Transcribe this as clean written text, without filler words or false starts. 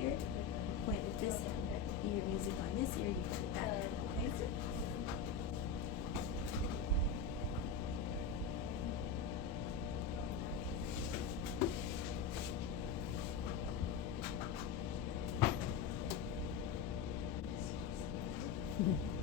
ear, point with this ear music on this ear, you play that. Okay?